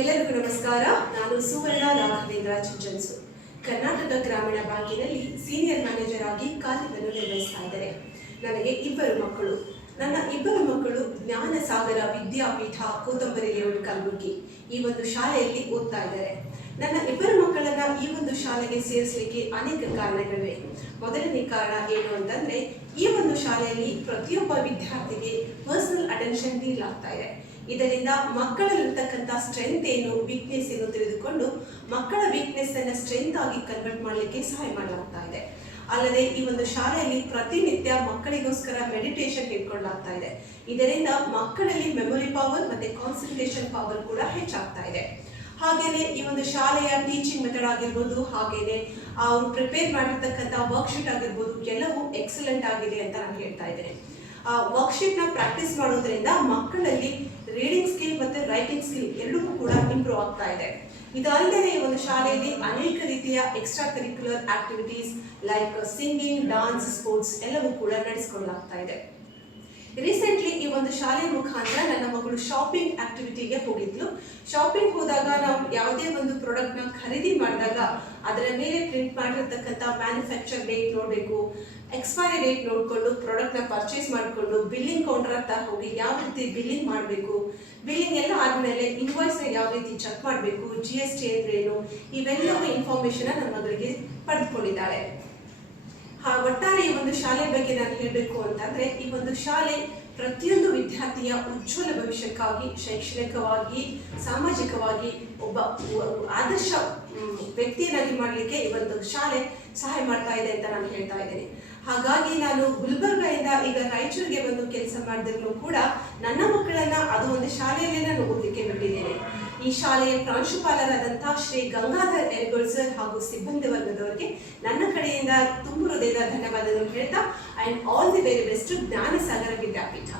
ಎಲ್ಲರಿಗೂ ನಮಸ್ಕಾರ. ನಾನು ಸುವರ್ಣ ರಾಘವೇಂದ್ರ ಚಿಂಚನ್ಸು. ಕರ್ನಾಟಕ ಗ್ರಾಮೀಣ ಬ್ಯಾಂಕಿನಲ್ಲಿ ಸೀನಿಯರ್ ಮ್ಯಾನೇಜರ್ ಆಗಿ ಕಾರ್ಯವನ್ನು ನಿರ್ವಹಿಸ್ತಾ ಇದ್ದಾರೆ. ನನಗೆ ಇಬ್ಬರು ಮಕ್ಕಳು. ನನ್ನ ಇಬ್ಬರು ಮಕ್ಕಳು ಜ್ಞಾನ ಸಾಗರ ವಿದ್ಯಾಪೀಠ ಕೋತಂಬರಿ ಲೇಔಟ್ ಕಲಬುರಗಿ ಈ ಒಂದು ಶಾಲೆಯಲ್ಲಿ ಓದ್ತಾ ಇದ್ದಾರೆ. ನನ್ನ ಇಬ್ಬರು ಮಕ್ಕಳನ್ನ ಈ ಒಂದು ಶಾಲೆಗೆ ಸೇರಿಸಲಿಕ್ಕೆ ಅನೇಕ ಕಾರಣಗಳಿವೆ. ಮೊದಲನೇ ಕಾರಣ ಏನು ಅಂತಂದ್ರೆ, ಈ ಒಂದು ಶಾಲೆಯಲ್ಲಿ ಪ್ರತಿಯೊಬ್ಬ ವಿದ್ಯಾರ್ಥಿಗೆ ಪರ್ಸನಲ್ ಅಟೆನ್ಷನ್ ನೀಡಲಾಗ್ತಾ ಇದೆ. ಇದರಿಂದ ಮಕ್ಕಳಲ್ಲಿರ್ತಕ್ಕಂಥ ಸ್ಟ್ರೆಂತ್ ಏನು, ವೀಕ್ನೆಸ್ ಏನು ತಿಳಿದುಕೊಂಡು ಮಕ್ಕಳ ವೀಕ್ನೆಸ್ ಅನ್ನ ಸ್ಟ್ರೆಂತ್ ಆಗಿ ಕನ್ವರ್ಟ್ ಮಾಡಲಿಕ್ಕೆ ಸಹಾಯ ಮಾಡಲಾಗ್ತಾ ಇದೆ. ಅಲ್ಲದೆ ಈ ಒಂದು ಶಾಲೆಯಲ್ಲಿ ಪ್ರತಿನಿತ್ಯ ಮಕ್ಕಳಿಗೋಸ್ಕರ ಮೆಡಿಟೇಷನ್ ಹೇಳ್ಕೊಳ್ಳಲಾಗ್ತಾ ಇದೆ. ಇದರಿಂದ ಮಕ್ಕಳಲ್ಲಿ ಮೆಮೊರಿ ಪವರ್ ಮತ್ತೆ ಕಾನ್ಸಂಟ್ರೇಷನ್ ಪವರ್ ಕೂಡ ಹೆಚ್ಚಾಗ್ತಾ ಇದೆ. ಹಾಗೇನೆ ಈ ಒಂದು ಶಾಲೆಯ ಟೀಚಿಂಗ್ ಮೆಥಡ್ ಆಗಿರ್ಬೋದು, ಹಾಗೇನೆ ಅವರು ಪ್ರಿಪೇರ್ ಮಾಡಿರ್ತಕ್ಕಂಥ ವರ್ಕ್ಶೀಟ್ ಆಗಿರ್ಬೋದು, ಎಲ್ಲವೂ ಎಕ್ಸಲೆಂಟ್ ಆಗಿದೆ ಅಂತ ನಾನು ಹೇಳ್ತಾ ಇದ್ದೇನೆ. ವರ್ಕ್ಶೀಟ್ ನ ಪ್ರಾಕ್ಟೀಸ್ ಮಾಡೋದ್ರಿಂದ ಮಕ್ಕಳಲ್ಲಿ ರೀಡಿಂಗ್ ಸ್ಕಿಲ್ ಮತ್ತೆ ರೈಟಿಂಗ್ ಸ್ಕಿಲ್ ಎರಡೂ ಕೂಡ ಇಂಪ್ರೂವ್ ಆಗ್ತಾ ಇದೆ. ಇದಲ್ಲದೆ ಈ ಒಂದು ಶಾಲೆಯಲ್ಲಿ ಅನೇಕ ರೀತಿಯ extra curricular activities like singing, dance, sports ಎಲ್ಲವೂ ಕೂಡ ನಡೆಸಿಕೊಳ್ಳಲಾಗ್ತಾ ಇದೆ. ರೀಸೆಂಟ್ಲಿ ಈ ಒಂದು ಶಾಲೆ ಮುಖಾಂತರ ನನ್ನ ಮಗಳು ಶಾಪಿಂಗ್ ಆಕ್ಟಿವಿಟಿಗೆ ಹೋಗಿದ್ಲು. ಶಾಪಿಂಗ್ ಹೋದಾಗ ನಾವು ಯಾವುದೇ ಒಂದು ಪ್ರಾಡಕ್ಟ್ ನ ಖರೀದಿ ಮಾಡಿದಾಗ ಅದರ ಮೇಲೆ ಪ್ರಿಂಟ್ ಮಾಡಿರ್ತಕ್ಕಂಥ ಮ್ಯಾನುಫ್ಯಾಕ್ಚರ್ ಡೇಟ್ ನೋಡಬೇಕು, ಎಕ್ಸ್ಪೈರಿ ಡೇಟ್ ನೋಡಿಕೊಂಡು ಪ್ರಾಡಕ್ಟ್ ನ ಪರ್ಚೇಸ್ ಮಾಡಿಕೊಂಡು ಬಿಲ್ಲಿಂಗ್ ಕೌಂಟರ್ ಹತ್ರ ಹೋಗಿ ಯಾವ ರೀತಿ ಬಿಲ್ಲಿಂಗ್ ಮಾಡಬೇಕು, ಬಿಲ್ಲಿಂಗ್ ಎಲ್ಲ ಆದ್ಮೇಲೆ ಇನ್ವಾಯ್ಸ್ ಯಾವ ರೀತಿ ಚೆಕ್ ಮಾಡಬೇಕು, GST ಏನು, ಇವೆಲ್ಲವೂ ಇನ್ಫಾರ್ಮೇಶನ್ ನನ್ನ ಮಗಳಿಗೆ ಪಡೆದುಕೊಂಡಿದ್ದಾಳೆ. ಒಟ್ಟಾರೆ ಈ ಒಂದು ಶಾಲೆ ಬಗ್ಗೆ ನಾನು ಹೇಳಬೇಕು ಅಂತಂದ್ರೆ, ಈ ಒಂದು ಶಾಲೆ ಪ್ರತಿಯೊಂದು ವಿದ್ಯಾರ್ಥಿಯ ಉಜ್ವಲ ಭವಿಷ್ಯಕ್ಕಾಗಿ ಶೈಕ್ಷಣಿಕವಾಗಿ, ಸಾಮಾಜಿಕವಾಗಿ ಒಬ್ಬ ಆದರ್ಶ ವ್ಯಕ್ತಿಯನ್ನಾಗಿ ಮಾಡಲಿಕ್ಕೆ ಈ ಒಂದು ಶಾಲೆ ಸಹಾಯ ಮಾಡ್ತಾ ಇದೆ ಅಂತ ನಾನು ಹೇಳ್ತಾ ಇದ್ದೇನೆ. ಹಾಗಾಗಿ ನಾನು ಗುಲ್ಬರ್ಗದಿಂದ ಈಗ ರಾಯಚೂರಿಗೆ ಬಂದು ಕೆಲಸ ಮಾಡಿದ್ರು ಕೂಡ ನನ್ನ ಮಕ್ಕಳನ್ನ ಅದು ಒಂದು ಶಾಲೆಯಲ್ಲೇ ನಾನು ಓದಲಿಕ್ಕೆ ಬಿಟ್ಟಿದ್ದೇನೆ. ಈ ಶಾಲೆಯ ಪ್ರಾಂಶುಪಾಲರಾದಂತಹ ಶ್ರೀ ಗಂಗಾಧರ್ ಎರ್ಗೋಳ್ ಸರ್ ಹಾಗೂ ಸಿಬ್ಬಂದಿ ವರ್ಗದವರಿಗೆ ನನ್ನ ಕಡೆಯಿಂದ ತುಂಬ ಹೃದಯದ ಧನ್ಯವಾದಗಳು ಹೇಳ್ತಾ, and all the very best ಜ್ಞಾನ ಸಾಗರ ವಿದ್ಯಾಪೀಠ.